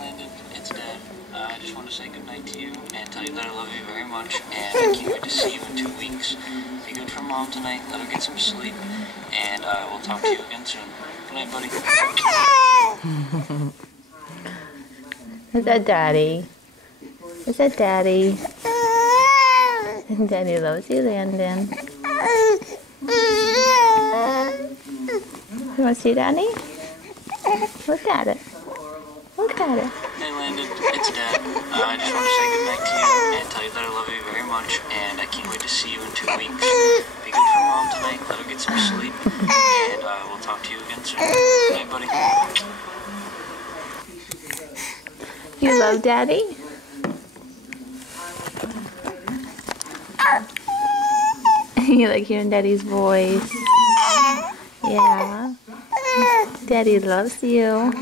Landon, it's Dad. I just want to say goodnight to you and tell you that I love you very much, and I can't wait to see you in 2 weeks. Be good for Mom tonight, let her get some sleep, and I will talk to you again soon. Good night, buddy. Is that Daddy? Is that Daddy? Daddy loves you, Landon. You want to see Daddy? Look at it. Look at it. Hey Landon, it's Dad. I just want to say goodnight to you and tell you that I love you very much, and I can't wait to see you in 2 weeks. Be good for Mom tonight, let her get some sleep, and I will talk to you again soon. Good night, buddy. You love Daddy? You like hearing Daddy's voice? Yeah. Daddy loves you.